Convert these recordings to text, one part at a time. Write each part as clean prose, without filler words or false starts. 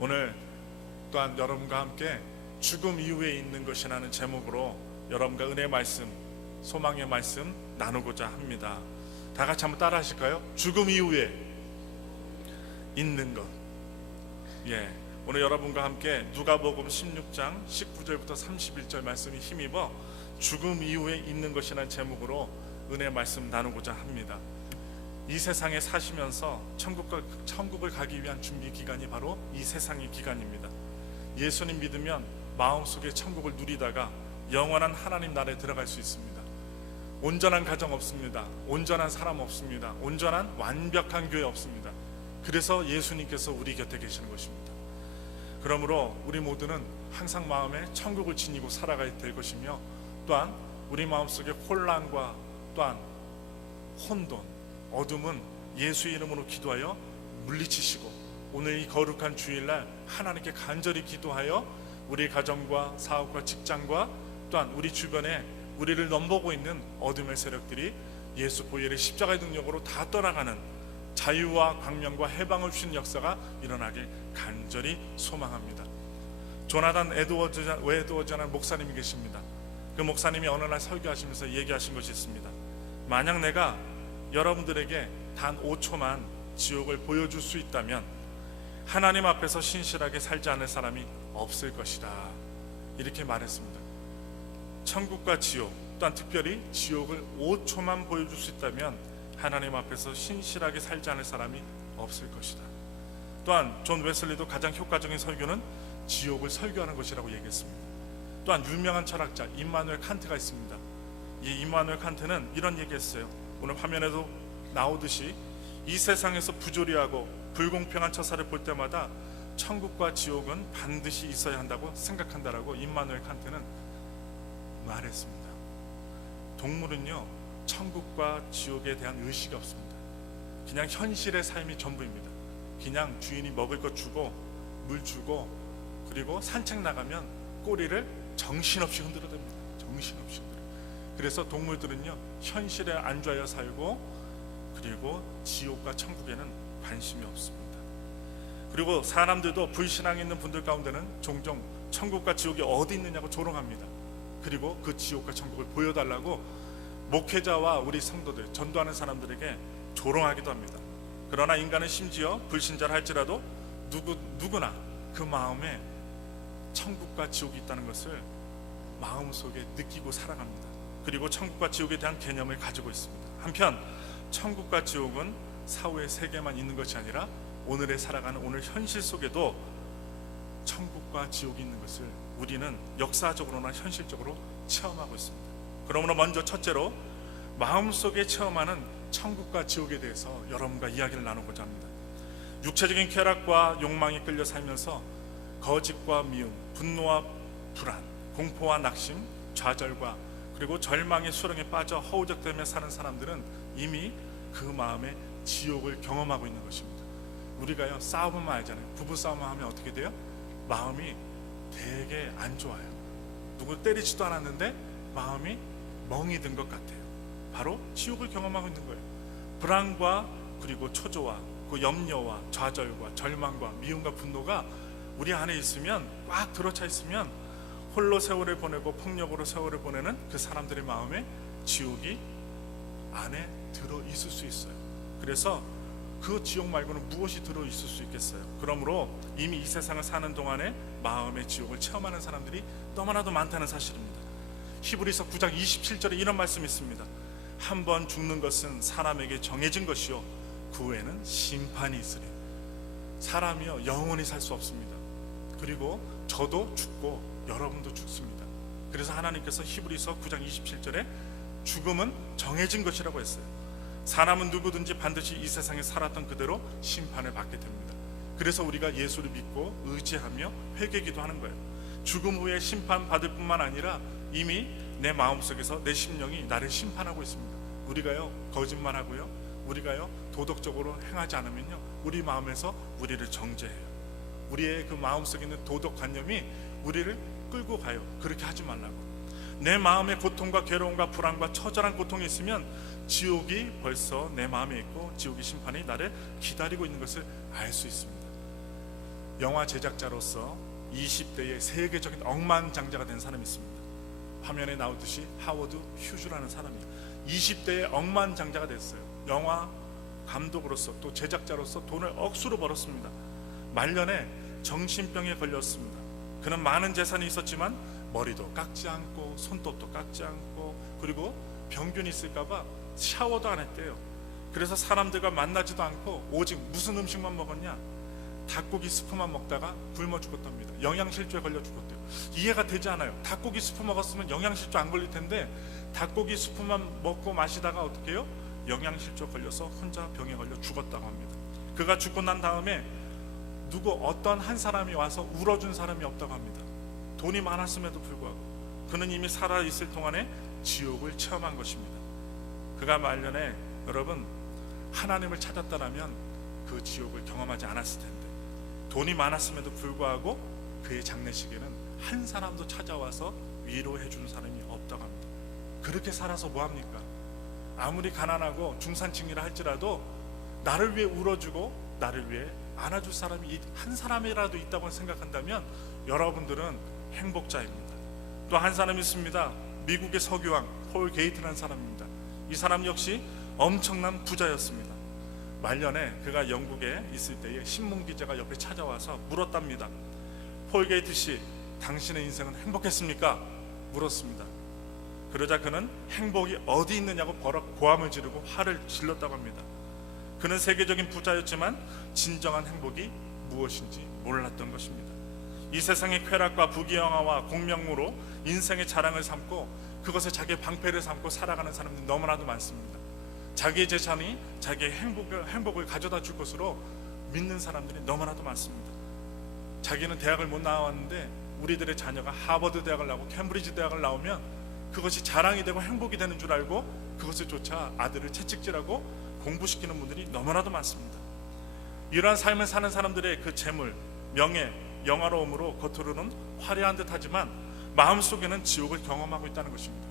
오늘 또한 여러분과 함께 죽음 이후에 있는 것이라는 제목으로 여러분과 은혜의 말씀, 소망의 말씀 나누고자 합니다. 다 같이 한번 따라 하실까요? 죽음 이후에 있는 것. 오늘 여러분과 함께 누가복음 16장 19절부터 31절 말씀이 힘입어 죽음 이후에 있는 것이라는 제목으로 은혜의 말씀 나누고자 합니다. 이 세상에 사시면서 천국을 가기 위한 준비 기간이 바로 이 세상의 기간입니다. 예수님 믿으면 마음속에 천국을 누리다가 영원한 하나님 나라에 들어갈 수 있습니다. 온전한 가정 없습니다. 온전한 사람 없습니다. 온전한 완벽한 교회 없습니다. 그래서 예수님께서 우리 곁에 계시는 것입니다. 그러므로 우리 모두는 항상 마음에 천국을 지니고 살아가야 될 것이며, 또한 우리 마음속에 혼란과 또한 혼돈, 어둠은 예수 이름으로 기도하여 물리치시고, 오늘 이 거룩한 주일날 하나님께 간절히 기도하여 우리 가정과 사업과 직장과 또한 우리 주변에 우리를 넘보고 있는 어둠의 세력들이 예수 보혈의 십자가의 능력으로 다 떠나가는 자유와 광명과 해방을 주신 역사가 일어나길 간절히 소망합니다. 조나단 에드워즈라는 목사님이 계십니다. 그 목사님이 어느 날 설교하시면서 얘기하신 것이 있습니다. 만약 내가 여러분들에게 단 5초만 지옥을 보여줄 수 있다면 하나님 앞에서 신실하게 살지 않을 사람이 없을 것이다, 이렇게 말했습니다. 천국과 지옥, 또한 특별히 지옥을 5초만 보여줄 수 있다면 하나님 앞에서 신실하게 살지 않을 사람이 없을 것이다. 또한 존 웨슬리도 가장 효과적인 설교는 지옥을 설교하는 것이라고 얘기했습니다. 또한 유명한 철학자 임마누엘 칸트가 있습니다. 이 임마누엘 칸트는 이런 얘기했어요. 오늘 화면에도 나오듯이 이 세상에서 부조리하고 불공평한 처사를 볼 때마다 천국과 지옥은 반드시 있어야 한다고 생각한다라고 임마누엘 칸트는 말했습니다. 동물은요, 천국과 지옥에 대한 의식이 없습니다. 그냥 현실의 삶이 전부입니다. 그냥 주인이 먹을 것 주고 물 주고 그리고 산책 나가면 꼬리를 정신없이 흔들어댑니다. 정신없이 흔들어. 그래서 동물들은요, 현실에 안주하여 살고 그리고 지옥과 천국에는 관심이 없습니다. 그리고 사람들도 불신앙 있는 분들 가운데는 종종 천국과 지옥이 어디 있느냐고 조롱합니다. 그리고 그 지옥과 천국을 보여달라고 목회자와 우리 성도들, 전도하는 사람들에게 조롱하기도 합니다. 그러나 인간은 심지어 불신자를 할지라도 누구나 그 마음에 천국과 지옥이 있다는 것을 마음속에 느끼고 살아갑니다. 그리고 천국과 지옥에 대한 개념을 가지고 있습니다. 한편 천국과 지옥은 사후의 세계만 있는 것이 아니라 오늘에 살아가는 오늘 현실 속에도 천국과 지옥이 있는 것을 우리는 역사적으로나 현실적으로 체험하고 있습니다. 그러므로 먼저 첫째로 마음속에 체험하는 천국과 지옥에 대해서 여러분과 이야기를 나누고자 합니다. 육체적인 쾌락과 욕망에 끌려 살면서 거짓과 미움, 분노와 불안, 공포와 낙심, 좌절과 그리고 절망의 수렁에 빠져 허우적대며 사는 사람들은 이미 그 마음에 지옥을 경험하고 있는 것입니다. 우리가요, 싸움은 알잖아요. 부부싸움 하면 어떻게 돼요? 마음이 되게 안 좋아요. 누구 때리지도 않았는데 마음이 멍이 든 것 같아요. 바로 지옥을 경험하고 있는 거예요. 불안과 그리고 초조와 그 염려와 좌절과 절망과 미움과 분노가 우리 안에 있으면, 꽉 들어차 있으면 홀로 세월을 보내고 폭력으로 세월을 보내는 그 사람들의 마음에 지옥이 안에 들어 있을 수 있어요. 그래서 그 지옥 말고는 무엇이 들어 있을 수 있겠어요? 그러므로 이미 이 세상을 사는 동안에 마음의 지옥을 체험하는 사람들이 너무나도 많다는 사실입니다. 히브리서 9장 27절에 이런 말씀이 있습니다. 한 번 죽는 것은 사람에게 정해진 것이요 그 후에는 심판이 있으리. 사람이요, 영원히 살 수 없습니다. 그리고 저도 죽고 여러분도 죽습니다. 그래서 하나님께서 히브리서 9장 27절에 죽음은 정해진 것이라고 했어요. 사람은 누구든지 반드시 이 세상에 살았던 그대로 심판을 받게 됩니다. 그래서 우리가 예수를 믿고 의지하며 회개기도 하는 거예요. 죽음 후에 심판받을 뿐만 아니라 이미 내 마음속에서 내 심령이 나를 심판하고 있습니다. 우리가요, 거짓말하고요, 우리가요, 도덕적으로 행하지 않으면요, 우리 마음에서 우리를 정죄해요. 우리의 그 마음속에 있는 도덕관념이 우리를 끌고 가요. 그렇게 하지 말라고. 내 마음에 고통과 괴로움과 불안과 처절한 고통이 있으면 지옥이 벌써 내 마음에 있고 지옥의 심판이 나를 기다리고 있는 것을 알 수 있습니다. 영화 제작자로서 20대의 세계적인 억만장자가 된 사람이 있습니다. 화면에 나오듯이 하워드 휴즈라는 사람이에요. 20대의 억만장자가 됐어요. 영화 감독으로서 또 제작자로서 돈을 억수로 벌었습니다. 말년에 정신병에 걸렸습니다. 그는 많은 재산이 있었지만 머리도 깎지 않고 손톱도 깎지 않고, 그리고 병균이 있을까봐 샤워도 안 했대요. 그래서 사람들과 만나지도 않고 오직 무슨 음식만 먹었냐? 닭고기 스프만 먹다가 굶어 죽었답니다. 영양실조에 걸려 죽었대요. 이해가 되지 않아요. 닭고기 스프 먹었으면 영양실조 안 걸릴 텐데 닭고기 스프만 먹고 마시다가 어떻게 해요? 영양실조 걸려서 혼자 병에 걸려 죽었다고 합니다. 그가 죽고 난 다음에 어떤 한 사람이 와서 울어준 사람이 없다고 합니다. 돈이 많았음에도 불구하고 그는 이미 살아있을 동안에 지옥을 체험한 것입니다. 그가 말년에 여러분 하나님을 찾았다라면 그 지옥을 경험하지 않았을 텐데, 돈이 많았음에도 불구하고 그의 장례식에는 한 사람도 찾아와서 위로해 주는 사람이 없다고 합니다. 그렇게 살아서 뭐합니까? 아무리 가난하고 중산층이라 할지라도 나를 위해 울어주고 나를 위해 안아줄 사람이 한 사람이라도 있다고 생각한다면 여러분들은 행복자입니다. 또 한 사람이 있습니다. 미국의 석유왕 폴 게이트라는 사람입니다. 이 사람 역시 엄청난 부자였습니다. 말년에 그가 영국에 있을 때에 신문기자가 옆에 찾아와서 물었답니다. 폴 게이트 씨, 당신의 인생은 행복했습니까? 물었습니다. 그러자 그는 행복이 어디 있느냐고 고함을 지르고 화를 질렀다고 합니다. 그는 세계적인 부자였지만 진정한 행복이 무엇인지 몰랐던 것입니다. 이 세상의 쾌락과 부귀영화와 공명으로 인생의 자랑을 삼고 그것에 자기의 방패를 삼고 살아가는 사람들이 너무나도 많습니다. 자기의 재산이 자기의 행복을 가져다 줄 것으로 믿는 사람들이 너무나도 많습니다. 자기는 대학을 못 나왔는데 우리들의 자녀가 하버드 대학을 나오고 캠브리지 대학을 나오면 그것이 자랑이 되고 행복이 되는 줄 알고 그것을 쫓아 아들을 채찍질하고 공부시키는 분들이 너무나도 많습니다. 이러한 삶을 사는 사람들의 그 재물, 명예, 영화로움으로 겉으로는 화려한 듯 하지만 마음속에는 지옥을 경험하고 있다는 것입니다.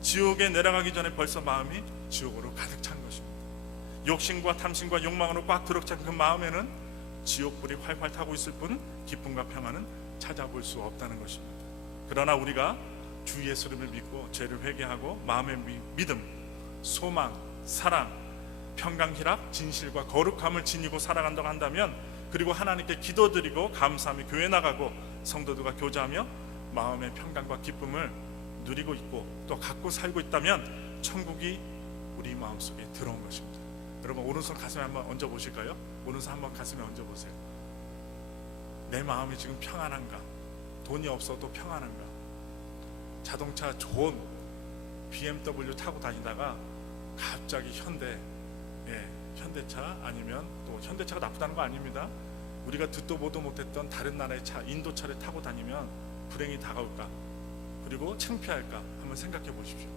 지옥에 내려가기 전에 벌써 마음이 지옥으로 가득 찬 것입니다. 욕심과 탐심과 욕망으로 꽉 들어찬 그 마음에는 지옥불이 활활 타고 있을 뿐 기쁨과 평안은 찾아볼 수 없다는 것입니다. 그러나 우리가 주 예수를 믿고 죄를 회개하고 마음의 믿음, 소망, 사랑, 평강, 희락, 진실과 거룩함을 지니고 살아간다고 한다면, 그리고 하나님께 기도드리고 감사하며 교회 나가고 성도들과 교제하며 마음의 평강과 기쁨을 누리고 있고 또 갖고 살고 있다면 천국이 우리 마음속에 들어온 것입니다. 여러분 오른손 가슴에 한번 얹어 보실까요? 오른손 한번 가슴에 얹어 보세요. 내 마음이 지금 평안한가? 돈이 없어도 평안한가? 자동차 좋은 BMW 타고 다니다가 갑자기 현대차, 아니면 또 현대차가 나쁘다는 거 아닙니다. 우리가 듣도 보도 못했던 다른 나라의 차, 인도차를 타고 다니면 불행이 다가올까? 그리고 창피할까? 한번 생각해 보십시오.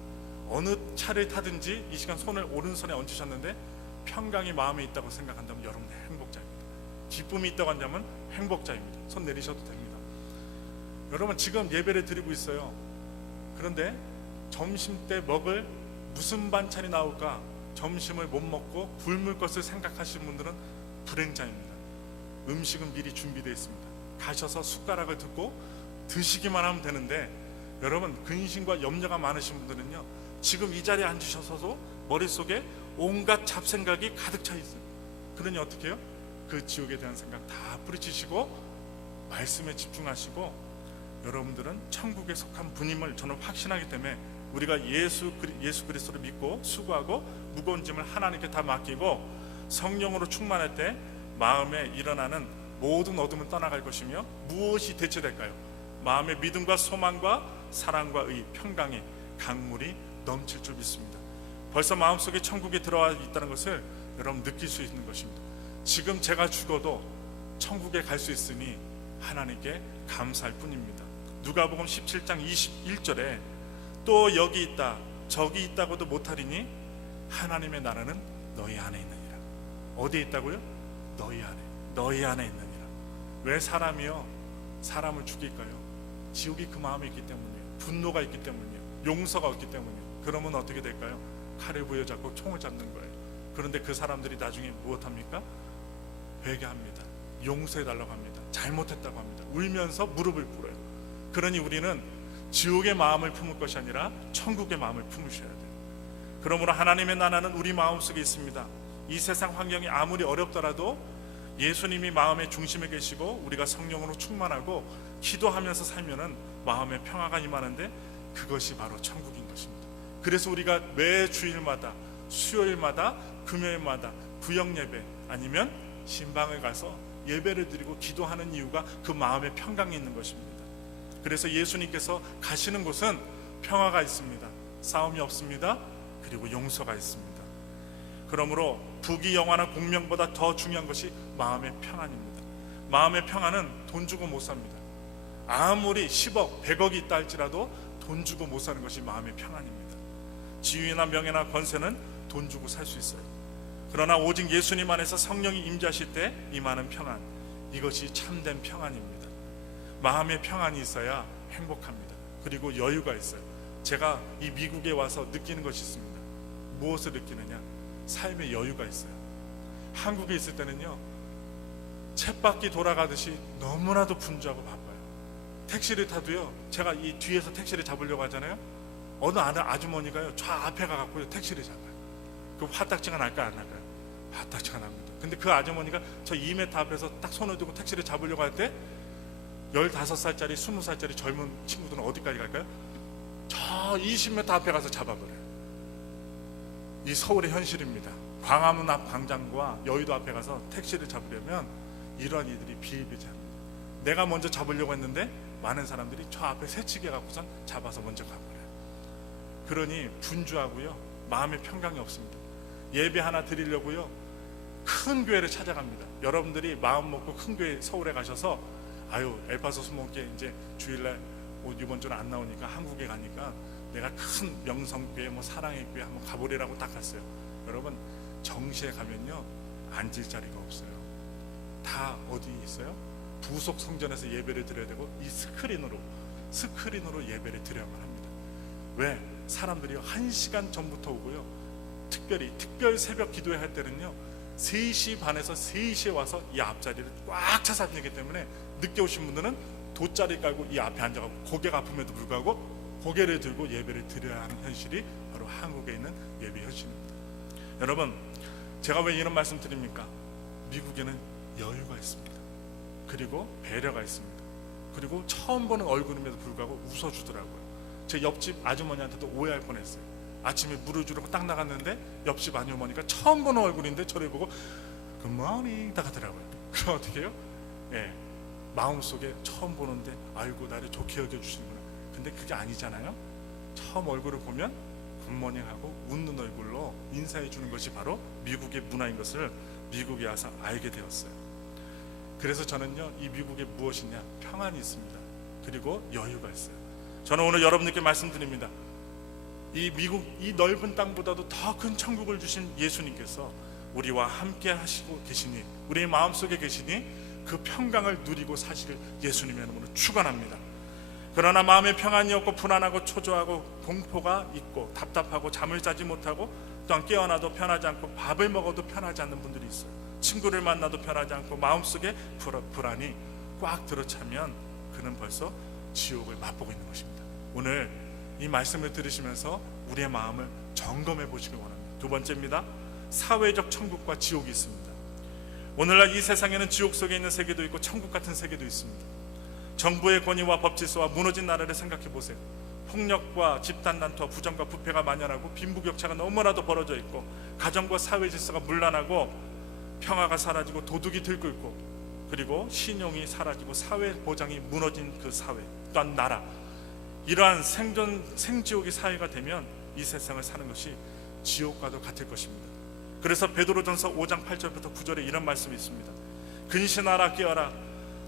어느 차를 타든지 이 시간 손을 오른손에 얹으셨는데 평강이 마음에 있다고 생각한다면 여러분은 행복자입니다. 기쁨이 있다고 한다면 행복자입니다. 손 내리셔도 됩니다. 여러분 지금 예배를 드리고 있어요. 그런데 점심때 먹을 무슨 반찬이 나올까? 점심을 못 먹고 굶을 것을 생각하시는 분들은 불행자입니다. 음식은 미리 준비되어 있습니다. 가셔서 숟가락을 듣고 드시기만 하면 되는데, 여러분 근심과 염려가 많으신 분들은요 지금 이 자리에 앉으셔서도 머릿속에 온갖 잡생각이 가득 차 있어요. 그러니 어떻게 해요? 그 지옥에 대한 생각 다 뿌리치시고 말씀에 집중하시고, 여러분들은 천국에 속한 분임을 저는 확신하기 때문에 우리가 예수 그리스도를 믿고 수고하고 무거운 짐을 하나님께 다 맡기고 성령으로 충만할 때 마음에 일어나는 모든 어둠은 떠나갈 것이며 무엇이 대체될까요? 마음의 믿음과 소망과 사랑과 의, 평강의 강물이 넘칠 줄 믿습니다. 벌써 마음속에 천국에 들어와 있다는 것을 여러분 느낄 수 있는 것입니다. 지금 제가 죽어도 천국에 갈 수 있으니 하나님께 감사할 뿐입니다. 누가복음 17장 21절에 또 여기 있다 저기 있다고도 못하리니 하나님의 나라는 너희 안에 있느니라. 어디에 있다고요? 너희 안에 있느니라. 왜 사람이요 사람을 죽일까요? 지옥이 그 마음에 있기 때문이에요. 분노가 있기 때문이에요. 용서가 없기 때문이에요. 그러면 어떻게 될까요? 칼을 부여잡고 총을 잡는 거예요. 그런데 그 사람들이 나중에 무엇합니까? 회개합니다. 용서해달라고 합니다. 잘못했다고 합니다. 울면서 무릎을 꿇어요. 그러니 우리는 지옥의 마음을 품을 것이 아니라 천국의 마음을 품으셔야 돼요. 그러므로 하나님의 나라는 우리 마음속에 있습니다. 이 세상 환경이 아무리 어렵더라도 예수님이 마음의 중심에 계시고 우리가 성령으로 충만하고 기도하면서 살면은 마음의 평화가 임하는데 그것이 바로 천국인 것입니다. 그래서 우리가 매 주일마다, 수요일마다, 금요일마다 구역 예배 아니면 신방을 가서 예배를 드리고 기도하는 이유가 그 마음의 평강이 있는 것입니다. 그래서 예수님께서 가시는 곳은 평화가 있습니다. 싸움이 없습니다. 그리고 용서가 있습니다. 그러므로 부귀 영화나 공명보다 더 중요한 것이 마음의 평안입니다. 마음의 평안은 돈 주고 못 삽니다. 아무리 10억, 100억이 있다 할지라도 돈 주고 못 사는 것이 마음의 평안입니다. 지위나 명예나 권세는 돈 주고 살 수 있어요. 그러나 오직 예수님 안에서 성령이 임재하실 때 임하는 평안, 이것이 참된 평안입니다. 마음의 평안이 있어야 행복합니다. 그리고 여유가 있어요. 제가 이 미국에 와서 느끼는 것이 있습니다. 무엇을 느끼느냐? 삶의 여유가 있어요. 한국에 있을 때는요, 쳇바퀴 돌아가듯이 너무나도 분주하고 바빠요. 택시를 타도요, 제가 이 뒤에서 택시를 잡으려고 하잖아요. 어느 아주머니가요, 저 앞에 가갖고요 택시를 잡아요. 그 화딱지가 날까요, 안 날까요? 화딱지가 납니다. 근데 그 아주머니가 저 2m 앞에서 딱 손을 들고 택시를 잡으려고 할 때 15살짜리, 20살짜리 젊은 친구들은 어디까지 갈까요? 저 20m 앞에 가서 잡아버려요. 이 서울의 현실입니다. 광화문 앞 광장과 여의도 앞에 가서 택시를 잡으려면 이러한 이들이 비일비재합니다. 내가 먼저 잡으려고 했는데 많은 사람들이 저 앞에 새치기 갖고선 잡아서 먼저 가버려요. 그러니 분주하고요, 마음의 평강이 없습니다. 예배 하나 드리려고요, 큰 교회를 찾아갑니다. 여러분들이 마음 먹고 큰 교회 서울에 가셔서 아유, 엘파소 수목교회 이제 주일날 이번 주는 안 나오니까 한국에 가니까 내가 큰 명성교회, 사랑의 교회 한번 가보리라고 딱 갔어요. 여러분, 정시에 가면요 앉을 자리가 없어요. 다 어디 있어요? 부속 성전에서 예배를 드려야 되고 이 스크린으로 예배를 드려야만 합니다. 왜? 사람들이 1시간 전부터 오고요, 특별 새벽 기도회 할 때는요 3시 반에서 3시에 와서 이 앞자리를 꽉 차서 앉기 때문에 늦게 오신 분들은 돗자리 깔고 이 앞에 앉아가고 고개가 아픔에도 불구하고 고개를 들고 예배를 드려야 하는 현실이 바로 한국에 있는 예배 현실입니다. 여러분, 제가 왜 이런 말씀 드립니까? 미국에는 여유가 있습니다. 그리고 배려가 있습니다. 그리고 처음 보는 얼굴임에도 불구하고 웃어주더라고요. 제 옆집 아주머니한테도 오해할 뻔했어요. 아침에 물을 주려고 딱 나갔는데 옆집 아주머니가 처음 보는 얼굴인데 저를 보고 굿모닝 딱 하더라고요. 그럼 어떻게 해요? 예, 마음속에 처음 보는데 아이고 나를 좋게 여겨주시는구나. 근데 그게 아니잖아요. 처음 얼굴을 보면 굿모닝하고 웃는 얼굴로 인사해 주는 것이 바로 미국의 문화인 것을 미국에 와서 알게 되었어요. 그래서 저는요, 이 미국에 무엇이냐? 평안이 있습니다. 그리고 여유가 있어요. 저는 오늘 여러분들께 말씀드립니다. 이 미국, 이 넓은 땅보다도 더 큰 천국을 주신 예수님께서 우리와 함께 하시고 계시니, 우리의 마음속에 계시니 그 평강을 누리고 사시길 예수님의 이름으로 축원합니다. 그러나 마음에 평안이 없고 불안하고 초조하고 공포가 있고 답답하고 잠을 자지 못하고 또한 깨어나도 편하지 않고 밥을 먹어도 편하지 않는 분들이 있어요. 친구를 만나도 편하지 않고 마음속에 불안이 꽉 들어차면 그는 벌써 지옥을 맛보고 있는 것입니다. 오늘 이 말씀을 들으시면서 우리의 마음을 점검해 보시기 원합니다. 두 번째입니다. 사회적 천국과 지옥이 있습니다. 오늘날 이 세상에는 지옥 속에 있는 세계도 있고 천국 같은 세계도 있습니다. 정부의 권위와 법질서와 무너진 나라를 생각해 보세요. 폭력과 집단 난투와 부정과 부패가 만연하고 빈부격차가 너무나도 벌어져 있고 가정과 사회 질서가 문란하고 평화가 사라지고 도둑이 들끓고 그리고 신용이 사라지고 사회 보장이 무너진 그 사회, 또한 나라, 이러한 생지옥의 사회가 되면 이 세상을 사는 것이 지옥과도 같을 것입니다. 그래서 베드로전서 5장 8절부터 9절에 이런 말씀이 있습니다. 근신하라 깨어라,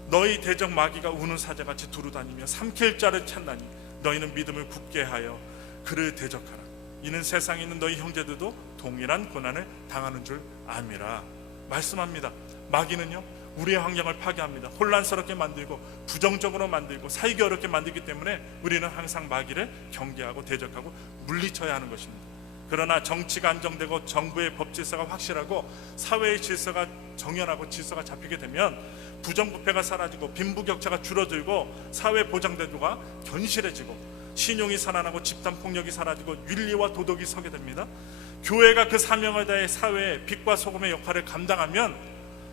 너희 대적 마귀가 우는 사자같이 두루다니며 삼킬 자를 찾나니 너희는 믿음을 굳게 하여 그를 대적하라. 이는 세상에 있는 너희 형제들도 동일한 고난을 당하는 줄 암이라 말씀합니다. 마귀는요, 우리의 환경을 파괴합니다. 혼란스럽게 만들고 부정적으로 만들고 살기 어렵게 만들기 때문에 우리는 항상 마귀를 경계하고 대적하고 물리쳐야 하는 것입니다. 그러나 정치가 안정되고 정부의 법 질서가 확실하고 사회의 질서가 정연하고 질서가 잡히게 되면 부정부패가 사라지고 빈부격차가 줄어들고 사회 보장제도가 견실해지고 신용이 살아나고 집단폭력이 사라지고 윤리와 도덕이 서게 됩니다. 교회가 그 사명을 다해 사회의 빛과 소금의 역할을 감당하면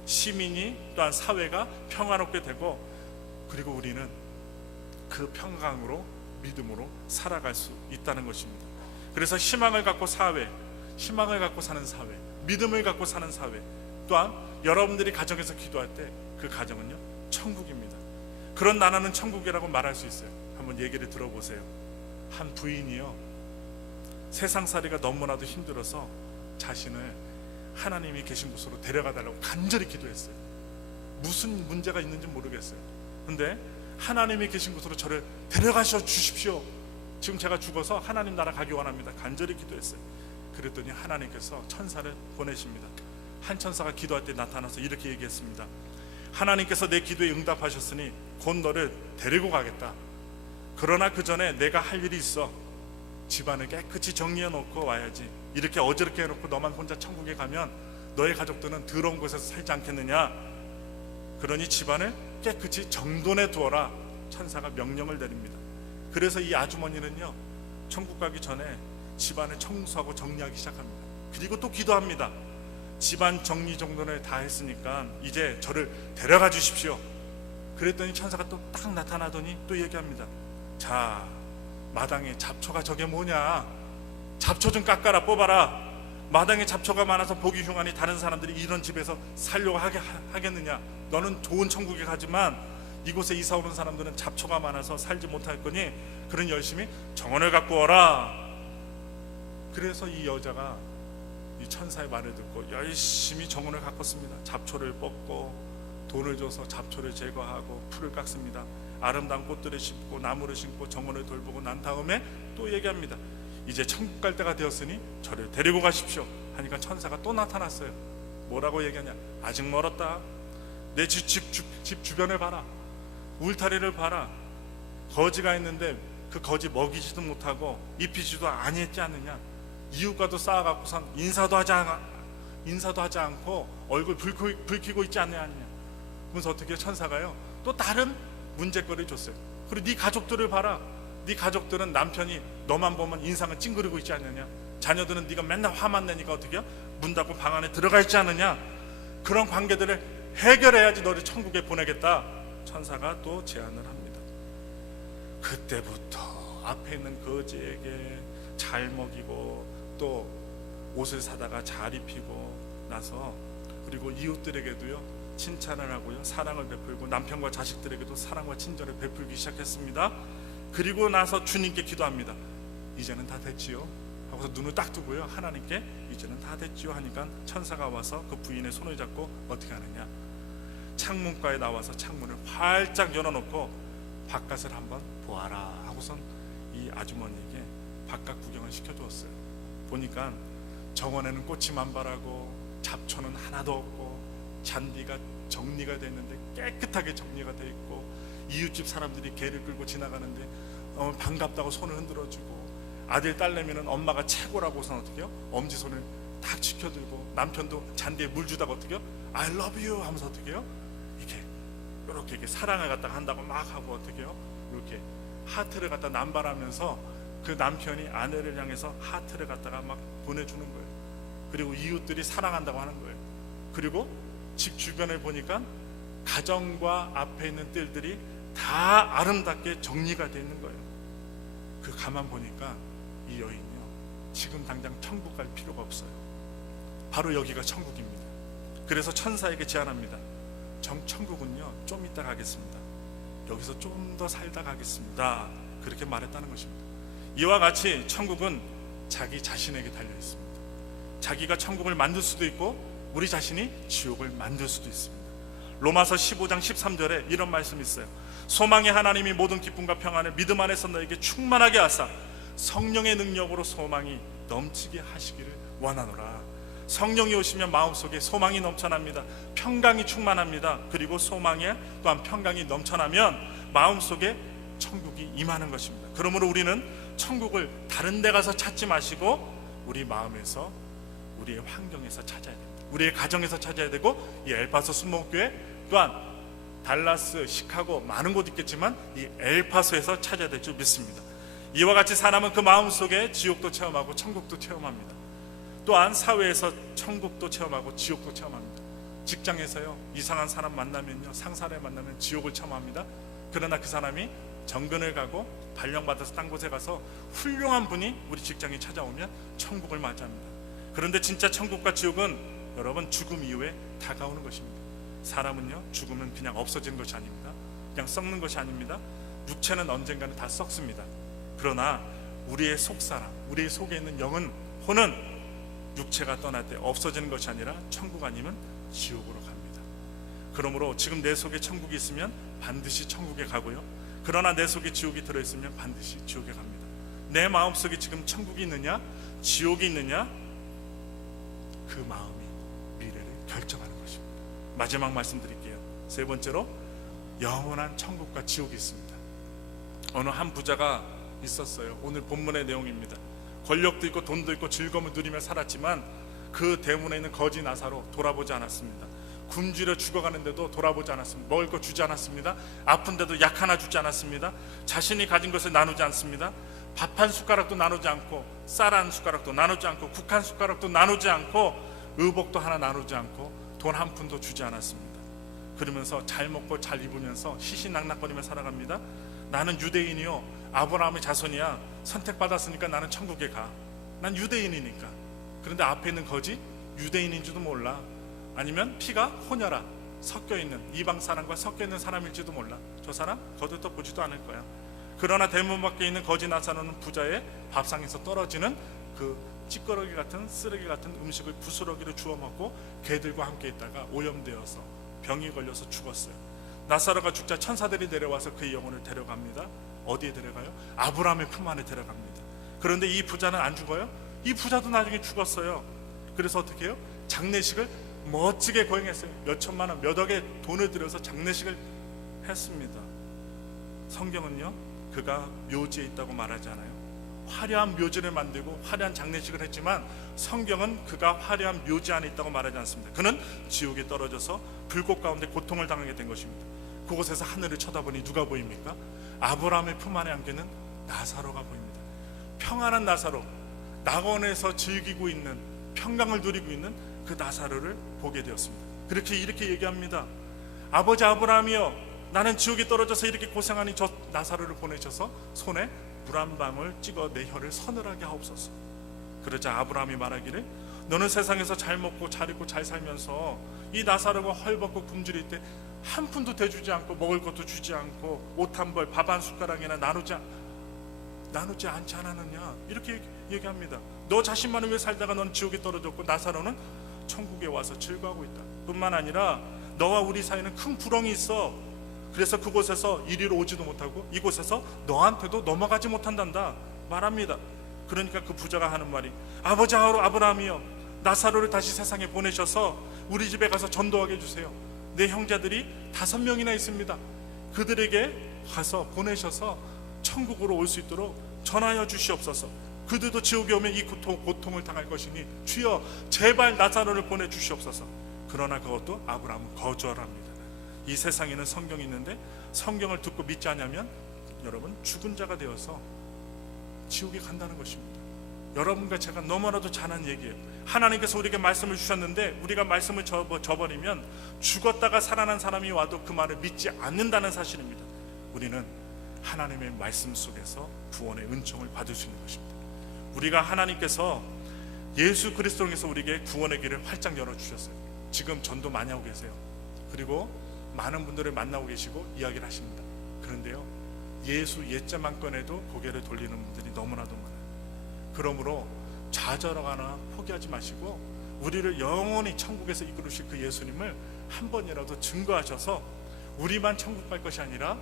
시민이 또한 사회가 평화롭게 되고, 그리고 우리는 그 평강으로 믿음으로 살아갈 수 있다는 것입니다. 그래서 희망을 갖고 사회, 희망을 갖고 사는 사회, 믿음을 갖고 사는 사회, 또한 여러분들이 가정에서 기도할 때 그 가정은요 천국입니다. 그런 나라는 천국이라고 말할 수 있어요. 한번 얘기를 들어보세요. 한 부인이요, 세상살이가 너무나도 힘들어서 자신을 하나님이 계신 곳으로 데려가 달라고 간절히 기도했어요. 무슨 문제가 있는지 모르겠어요. 근데 하나님이 계신 곳으로 저를 데려가셔 주십시오. 지금 제가 죽어서 하나님 나라 가기 원합니다. 간절히 기도했어요. 그랬더니 하나님께서 천사를 보내십니다. 한 천사가 기도할 때 나타나서 이렇게 얘기했습니다. 하나님께서 내 기도에 응답하셨으니 곧 너를 데리고 가겠다. 그러나 그 전에 내가 할 일이 있어. 집안을 깨끗이 정리해 놓고 와야지. 이렇게 어지럽게 해놓고 너만 혼자 천국에 가면 너의 가족들은 더러운 곳에서 살지 않겠느냐. 그러니 집안을 깨끗이 정돈해 두어라. 천사가 명령을 내립니다. 그래서 이 아주머니는요 천국 가기 전에 집안을 청소하고 정리하기 시작합니다. 그리고 또 기도합니다. 집안 정리 정돈을 다 했으니까 이제 저를 데려가 주십시오. 그랬더니 천사가 또 딱 나타나더니 또 얘기합니다. 자, 마당에 잡초가 저게 뭐냐, 잡초 좀 깎아라, 뽑아라. 마당에 잡초가 많아서 보기 흉하니 다른 사람들이 이런 집에서 살려고 하겠느냐. 너는 좋은 천국에 가지만 이곳에 이사 오는 사람들은 잡초가 많아서 살지 못할 거니 그런 열심히 정원을 갖고 오라. 그래서 이 여자가 이 천사의 말을 듣고 열심히 정원을 가꿨습니다. 잡초를 뽑고 돈을 줘서 잡초를 제거하고 풀을 깎습니다. 아름다운 꽃들을 심고 나무를 심고 정원을 돌보고 난 다음에 또 얘기합니다. 이제 천국 갈 때가 되었으니 저를 데리고 가십시오 하니까 천사가 또 나타났어요. 뭐라고 얘기하냐. 아직 멀었다. 내 집 주변을 봐라. 울타리를 봐라. 거지가 있는데 그 거지 먹이지도 못하고 입히지도 아니했지 않느냐. 이웃과도 싸워갖고선 인사도 하지 않고 얼굴 붉히고 있지 않느냐. 그래서 어떻게 천사가요 또 다른 문제거리를 줬어요. 그리고 네 가족들을 봐라. 네 가족들은 남편이 너만 보면 인상을 찡그리고 있지 않느냐. 자녀들은 네가 맨날 화만 내니까 어떻게 문 닫고 방 안에 들어가 있지 않느냐. 그런 관계들을 해결해야지 너를 천국에 보내겠다. 천사가 또 제안을 합니다. 그때부터 앞에 있는 거지에게 잘 먹이고 또 옷을 사다가 잘 입히고 나서, 그리고 이웃들에게도요 칭찬을 하고요 사랑을 베풀고 남편과 자식들에게도 사랑과 친절을 베풀기 시작했습니다. 그리고 나서 주님께 기도합니다. 이제는 다 됐지요 하고서 눈을 딱 뜨고요 하나님께 이제는 다 됐지요 하니까 천사가 와서 그 부인의 손을 잡고 어떻게 하느냐. 창문가에 나와서 창문을 활짝 열어놓고 바깥을 한번 보아라 하고선 이 아주머니에게 바깥 구경을 시켜주었어요. 보니까 정원에는 꽃이 만발하고 잡초는 하나도 없고 잔디가 정리가 되어 있는데 깨끗하게 정리가 되어 있고 이웃집 사람들이 개를 끌고 지나가는데 반갑다고 손을 흔들어주고 아들 딸내미는 엄마가 최고라고선 어떻게요 엄지손을 딱 지켜들고 남편도 잔디에 물 주다가 어떻게요 I love you 하면서 어떻게요 이렇게 사랑을 갖다 한다고 막 하고 어떻게요 이렇게 하트를 갖다 남발하면서 그 남편이 아내를 향해서 하트를 갖다가 막 보내주는 거예요. 그리고 이웃들이 사랑한다고 하는 거예요. 그리고 집 주변을 보니까 가정과 앞에 있는 뜰들이 다 아름답게 정리가 되어 있는 거예요. 그 가만 보니까 이 여인이요 지금 당장 천국 갈 필요가 없어요. 바로 여기가 천국입니다. 그래서 천사에게 제안합니다. 천국은요 좀 이따 가겠습니다. 여기서 좀 더 살다 가겠습니다. 그렇게 말했다는 것입니다. 이와 같이 천국은 자기 자신에게 달려 있습니다. 자기가 천국을 만들 수도 있고 우리 자신이 지옥을 만들 수도 있습니다. 로마서 15장 13절에 이런 말씀이 있어요. 소망의 하나님이 모든 기쁨과 평안을 믿음 안에서 너에게 충만하게 하사 성령의 능력으로 소망이 넘치게 하시기를 원하노라. 성령이 오시면 마음속에 소망이 넘쳐납니다. 평강이 충만합니다. 그리고 소망에 또한 평강이 넘쳐나면 마음속에 천국이 임하는 것입니다. 그러므로 우리는 천국을 다른 데 가서 찾지 마시고 우리 마음에서, 우리의 환경에서 찾아야 됩니다. 우리의 가정에서 찾아야 되고 이 엘파소 순복음교회 또한 달라스, 시카고 많은 곳 있겠지만 이 엘파소에서 찾아야 될 줄 믿습니다. 이와 같이 사람은 그 마음속에 지옥도 체험하고 천국도 체험합니다. 또한 사회에서 천국도 체험하고 지옥도 체험합니다. 직장에서요, 이상한 사람 만나면요, 상사를 만나면 지옥을 체험합니다. 그러나 그 사람이 정근을 가고 발령받아서 딴 곳에 가서 훌륭한 분이 우리 직장에 찾아오면 천국을 맞이합니다. 그런데 진짜 천국과 지옥은 여러분 죽음 이후에 다가오는 것입니다. 사람은요, 죽으면 그냥 없어지는 것이 아닙니다. 그냥 썩는 것이 아닙니다. 육체는 언젠가는 다 썩습니다. 그러나 우리의 속사람, 우리의 속에 있는 영은, 혼은 육체가 떠날 때 없어지는 것이 아니라 천국 아니면 지옥으로 갑니다. 그러므로 지금 내 속에 천국이 있으면 반드시 천국에 가고요, 그러나 내 속에 지옥이 들어있으면 반드시 지옥에 갑니다. 내 마음속에 지금 천국이 있느냐 지옥이 있느냐, 그 마음이 미래를 결정하는 것입니다. 마지막 말씀드릴게요. 세 번째로, 영원한 천국과 지옥이 있습니다. 어느 한 부자가 있었어요. 오늘 본문의 내용입니다. 권력도 있고 돈도 있고 즐거움을 누리며 살았지만 그 대문에 있는 거지 나사로 돌아보지 않았습니다. 굶주려 죽어가는데도 돌아보지 않았습니다. 먹을 거 주지 않았습니다. 아픈데도 약 하나 주지 않았습니다. 자신이 가진 것을 나누지 않습니다. 밥 한 숟가락도 나누지 않고, 쌀 한 숟가락도 나누지 않고, 국 한 숟가락도 나누지 않고, 의복도 하나 나누지 않고, 돈 한 푼도 주지 않았습니다. 그러면서 잘 먹고 잘 입으면서 시시낙낙거리며 살아갑니다. 나는 유대인이요, 아브라함의 자손이야. 선택받았으니까 나는 천국에 가. 난 유대인이니까. 그런데 앞에 있는 거지 유대인인지도 몰라. 아니면 피가 혼혈아 섞여있는, 이방 사람과 섞여있는 사람일지도 몰라. 저 사람 거들떠 보지도 않을 거야. 그러나 대문 밖에 있는 거지 나사로는 부자의 밥상에서 떨어지는 그 찌꺼러기 같은, 쓰레기 같은 음식을 부스러기로 주워 먹고 개들과 함께 있다가 오염되어서 병이 걸려서 죽었어요. 나사로가 죽자 천사들이 내려와서 그의 영혼을 데려갑니다. 어디에 데려가요? 아브라함의 품 안에 데려갑니다. 그런데 이 부자는 안 죽어요? 이 부자도 나중에 죽었어요. 그래서 어떻게 해요? 장례식을 멋지게 거행했어요. 몇 천만 원, 몇 억의 돈을 들여서 장례식을 했습니다. 성경은요, 그가 묘지에 있다고 말하지 않아요. 화려한 묘지를 만들고 화려한 장례식을 했지만 성경은 그가 화려한 묘지 안에 있다고 말하지 않습니다. 그는 지옥에 떨어져서 불꽃 가운데 고통을 당하게 된 것입니다. 그곳에서 하늘을 쳐다보니 누가 보입니까? 아브라함의 품 안에 안기는 나사로가 보입니다. 평안한 나사로, 낙원에서 즐기고 있는, 평강을 누리고 있는 그 나사로를 보게 되었습니다. 이렇게 얘기합니다. 아버지 아브라함이여, 나는 지옥에 떨어져서 이렇게 고생하니 저 나사로를 보내셔서 손에 물 한 방울 찍어 내 혀를 서늘하게 하옵소서. 그러자 아브라함이 말하기를, 너는 세상에서 잘 먹고 잘 입고 잘 살면서 이 나사로가 헐벗고 굶주릴 때 한 푼도 대주지 않고, 먹을 것도 주지 않고, 옷 한 벌, 밥 한 숟가락이나 나누지 않지 않았느냐, 이렇게 얘기합니다. 너 자신만을 위해 살다가 넌 지옥에 떨어졌고 나사로는 천국에 와서 즐거워하고 있다. 뿐만 아니라 너와 우리 사이에는 큰 구렁이 있어. 그래서 그곳에서 이리로 오지도 못하고 이곳에서 너한테도 넘어가지 못한단다 말합니다. 그러니까 그 부자가 하는 말이, 아버지 아브라함이여, 나사로를 다시 세상에 보내셔서 우리 집에 가서 전도하게 해주세요. 내 형제들이 5명이나 있습니다. 그들에게 가서 보내셔서 천국으로 올 수 있도록 전하여 주시옵소서. 그들도 지옥에 오면 이 고통을 당할 것이니 주여 제발 나사로를 보내주시옵소서. 그러나 그것도 아브라함은 거절합니다. 이 세상에는 성경이 있는데 성경을 듣고 믿지 않으면 여러분 죽은 자가 되어서 지옥에 간다는 것입니다. 여러분과 제가 너무나도 잘하는 얘기예요. 하나님께서 우리에게 말씀을 주셨는데 우리가 말씀을 저버리면 죽었다가 살아난 사람이 와도 그 말을 믿지 않는다는 사실입니다. 우리는 하나님의 말씀 속에서 구원의 은총을 받을 수 있는 것입니다. 우리가 하나님께서 예수 그리스도로 해서 우리에게 구원의 길을 활짝 열어주셨어요. 지금 전도 많이 하고 계세요. 그리고 많은 분들을 만나고 계시고 이야기를 하십니다. 그런데요, 예수 옛자만 꺼내도 고개를 돌리는 분들이 너무나도 많아요. 그러므로 좌절하거나 포기하지 마시고 우리를 영원히 천국에서 이끌으실 그 예수님을 한 번이라도 증거하셔서 우리만 천국 갈 것이 아니라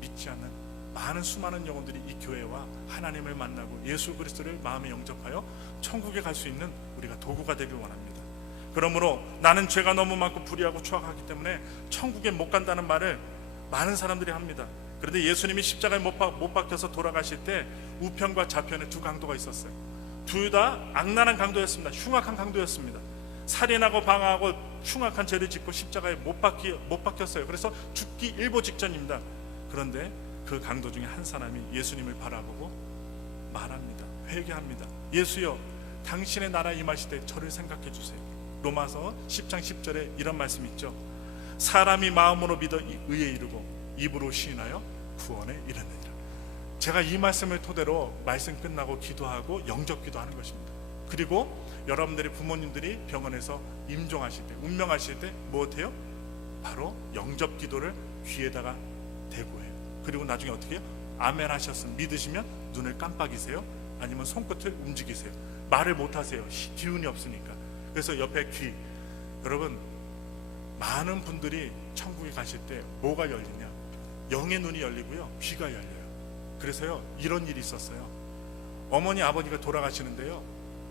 믿지 않는 많은 수많은 영혼들이 이 교회와 하나님을 만나고 예수 그리스도를 마음에 영접하여 천국에 갈 수 있는 우리가 도구가 되길 원합니다. 그러므로 나는 죄가 너무 많고 불의하고 추악하기 때문에 천국에 못 간다는 말을 많은 사람들이 합니다. 그런데 예수님이 십자가에 못 박혀서 돌아가실 때 우편과 좌편에 두 강도가 있었어요. 둘 다 악랄한 강도였습니다. 흉악한 강도였습니다. 살인하고 방화하고 흉악한 죄를 짓고 십자가에 못 박혔어요. 그래서 죽기 일보 직전입니다. 그런데 그 강도 중에 한 사람이 예수님을 바라보고 말합니다. 회개합니다. 예수여, 당신의 나라 임하실 때 저를 생각해 주세요. 로마서 10장 10절에 이런 말씀이 있죠. 사람이 마음으로 믿어 의에 이르고 입으로 시인하여 구원에 이르느니라. 제가 이 말씀을 토대로 말씀 끝나고 기도하고 영접 기도하는 것입니다. 그리고 여러분들이 부모님들이 병원에서 임종하실 때, 운명하실 때 무엇해요? 바로 영접 기도를 귀에다가 대고 해요. 그리고 나중에 어떻게 해요? 아멘 하셨으면 믿으시면 눈을 깜빡이세요. 아니면 손끝을 움직이세요. 말을 못하세요. 기운이 없으니까. 그래서 옆에 귀, 여러분 많은 분들이 천국에 가실 때 뭐가 열리냐? 영의 눈이 열리고요, 귀가 열려요. 그래서요, 이런 일이 있었어요. 어머니 아버지가 돌아가시는데요,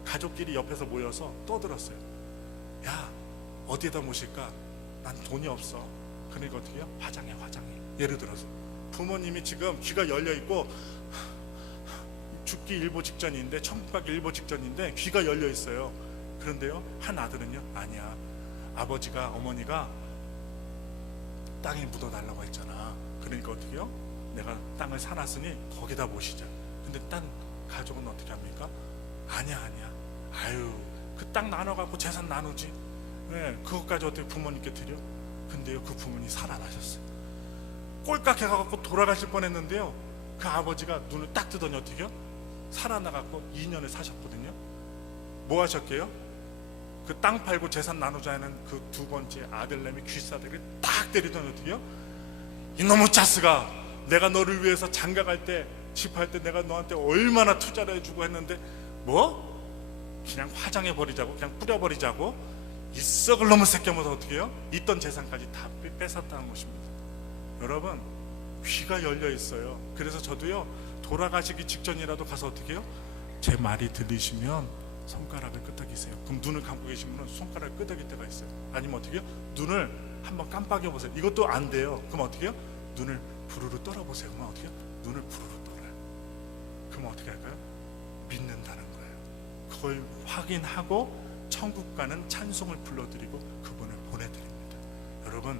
가족끼리 옆에서 모여서 떠들었어요. 야, 어디에다 모실까? 난 돈이 없어. 그러니까 어떻게 해요? 화장해. 예를 들어서 부모님이 지금 귀가 열려있고 죽기 일보 직전인데, 천국 가기 일보 직전인데 귀가 열려 있어요. 그런데요, 한 아들은요, 아니야, 아버지가 어머니가 땅에 묻어달라고 했잖아. 그러니까 어떻게 해요? 내가 땅을 사놨으니 거기다 모시자. 근데 딴 가족은 어떻게 합니까? 아니야. 아유, 그 땅 나눠갖고 재산 나누지. 네, 그것까지 어떻게 부모님께 드려? 근데요, 그 부모님이 살아나셨어요. 꼴깍해갖고 돌아가실 뻔했는데요, 그 아버지가 눈을 딱 뜨더니 어떻게 해요? 살아나갖고 2년을 사셨거든요. 뭐 하셨게요? 그 땅 팔고 재산 나누자는 그 두 번째 아들내미 귀싸대기를 딱 때리더니 어떻게 해요? 이놈의 짜스가, 내가 너를 위해서 장가갈 때, 집할 때 내가 너한테 얼마나 투자를 해주고 했는데 뭐? 그냥 화장해버리자고, 그냥 뿌려버리자고, 이 썩을 놈의 새끼면서 어떻게 해요? 있던 재산까지 다 뺏었다는 것입니다. 여러분, 귀가 열려 있어요. 그래서 저도요, 돌아가시기 직전이라도 가서 어떻게 해요? 제 말이 들리시면 손가락을 끄덕이세요. 그럼 눈을 감고 계시면 손가락을 끄덕일 때가 있어요. 아니면 어떻게 해요? 눈을 한번 깜빡여 보세요. 이것도 안 돼요. 그럼 어떻게 해요? 눈을 부르르 떨어보세요. 그럼 어떻게 해요? 눈을 부르르 떨어요. 그럼 어떻게 할까요? 믿는다는 거예요. 그걸 확인하고 천국 가는 찬송을 불러드리고 그분을 보내드립니다. 여러분,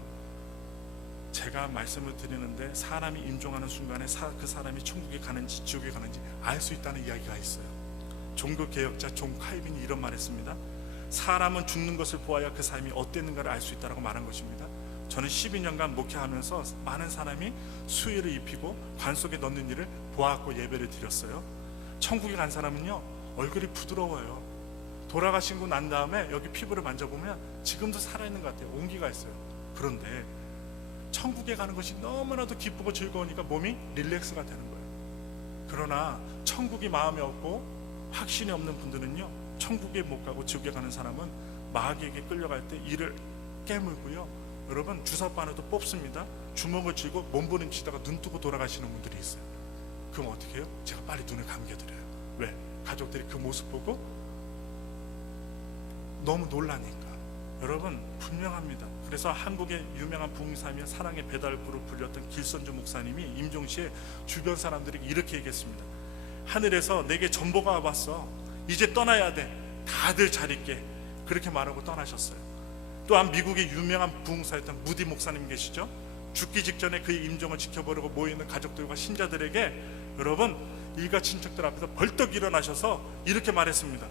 제가 말씀을 드리는데 사람이 임종하는 순간에 그 사람이 천국에 가는지 지옥에 가는지 알 수 있다는 이야기가 있어요. 종교개혁자 존 칼빈이 이런 말했습니다. 사람은 죽는 것을 보아야 그 삶이 어땠는가를 알 수 있다고 말한 것입니다. 저는 12년간 목회하면서 많은 사람이 수의를 입히고 관 속에 넣는 일을 보았고 예배를 드렸어요. 천국에 간 사람은요, 얼굴이 부드러워요. 돌아가시고 난 다음에 여기 피부를 만져보면 지금도 살아있는 것 같아요. 온기가 있어요. 그런데 천국에 가는 것이 너무나도 기쁘고 즐거우니까 몸이 릴렉스가 되는 거예요. 그러나 천국이 마음에 없고 확신이 없는 분들은요, 천국에 못 가고 지옥에 가는 사람은 마귀에게 끌려갈 때 이를 깨물고요, 여러분 주사바늘도 뽑습니다. 주먹을 쥐고 몸부림치다가 눈 뜨고 돌아가시는 분들이 있어요. 그럼 어떻게 해요? 제가 빨리 눈을 감겨드려요. 왜? 가족들이 그 모습 보고 너무 놀라니까. 여러분, 분명합니다. 그래서 한국의 유명한 부흥사이며 사랑의 배달부로 불렸던 길선주 목사님이 임종시에 주변 사람들이 이렇게 얘기했습니다. 하늘에서 내게 전보가 왔어. 이제 떠나야 돼. 다들 잘 있게. 그렇게 말하고 떠나셨어요. 또한 미국의 유명한 부흥사였던 무디 목사님 계시죠? 죽기 직전에 그의 임종을 지켜보려고 모이는 가족들과 신자들에게 여러분, 일가 친척들 앞에서 벌떡 일어나셔서 이렇게 말했습니다.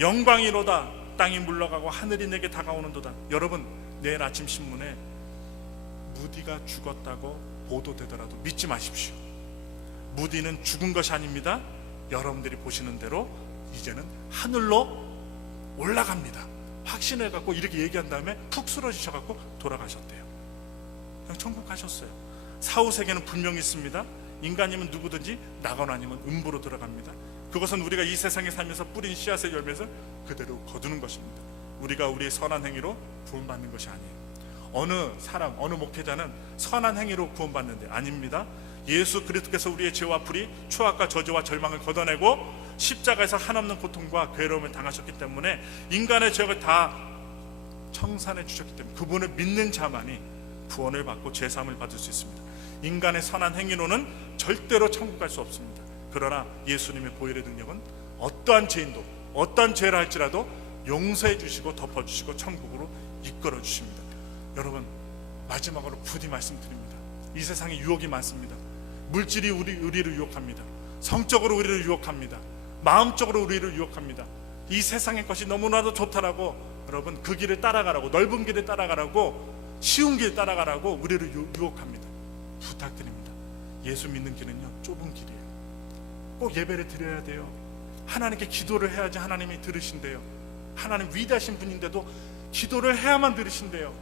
영광이로다. 땅이 물러가고 하늘이 내게 다가오는도다. 여러분, 내일 아침 신문에 무디가 죽었다고 보도되더라도 믿지 마십시오. 무디는 죽은 것이 아닙니다. 여러분들이 보시는 대로 이제는 하늘로 올라갑니다. 확신을 갖고 이렇게 얘기한 다음에 푹 쓰러지셔갖고 돌아가셨대요. 그냥 천국 가셨어요. 사후세계는 분명히 있습니다. 인간이면 누구든지 나거나 아니면 음부로 들어갑니다. 그것은 우리가 이 세상에 살면서 뿌린 씨앗의 열매를 그대로 거두는 것입니다. 우리가 우리의 선한 행위로 구원받는 것이 아니에요. 어느 사람, 어느 목회자는 선한 행위로 구원받는데 아닙니다. 예수 그리스도께서 우리의 죄와 불의, 추악과 저주와 절망을 걷어내고 십자가에서 한없는 고통과 괴로움을 당하셨기 때문에 인간의 죄악을 다 청산해 주셨기 때문에 그분을 믿는 자만이 구원을 받고 죄사함을 받을 수 있습니다. 인간의 선한 행위로는 절대로 천국 갈 수 없습니다. 그러나 예수님의 보혈의 능력은 어떠한 죄인도 어떠한 죄를 할지라도 용서해 주시고 덮어주시고 천국으로 이끌어 주십니다. 여러분, 마지막으로 부디 말씀드립니다. 이 세상에 유혹이 많습니다. 물질이 우리를 유혹합니다. 성적으로 우리를 유혹합니다. 마음적으로 우리를 유혹합니다. 이 세상의 것이 너무나도 좋다라고 여러분 그 길을 따라가라고, 넓은 길을 따라가라고, 쉬운 길 따라가라고 우리를 유혹합니다. 부탁드립니다. 예수 믿는 길은요, 좁은 길이에요. 꼭 예배를 드려야 돼요. 하나님께 기도를 해야지 하나님이 들으신대요. 하나님 위대하신 분인데도 기도를 해야만 들으신대요.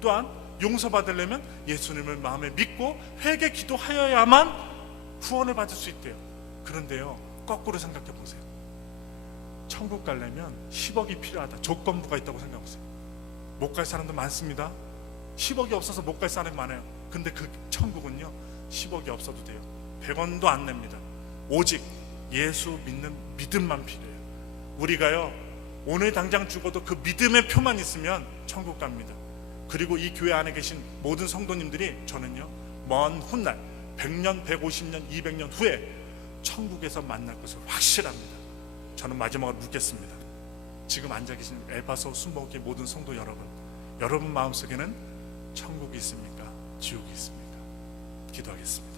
또한 용서받으려면 예수님을 마음에 믿고 회개 기도하여야만 구원을 받을 수 있대요. 그런데요, 거꾸로 생각해 보세요. 천국 가려면 10억이 필요하다, 조건부가 있다고 생각하세요. 못 갈 사람도 많습니다. 10억이 없어서 못 갈 사람이 많아요. 근데 그 천국은요, 10억이 없어도 돼요. 100원도 안 냅니다. 오직 예수 믿는 믿음만 필요해요. 우리가요, 오늘 당장 죽어도 그 믿음의 표만 있으면 천국 갑니다. 그리고 이 교회 안에 계신 모든 성도님들이 저는요, 먼 훗날 100년, 150년, 200년 후에 천국에서 만날 것을 확실합니다. 저는 마지막으로 묻겠습니다. 지금 앉아 계신 엘파소 순복의 모든 성도 여러분 마음속에는 천국이 있습니까? 지옥이 있습니까? 기도하겠습니다.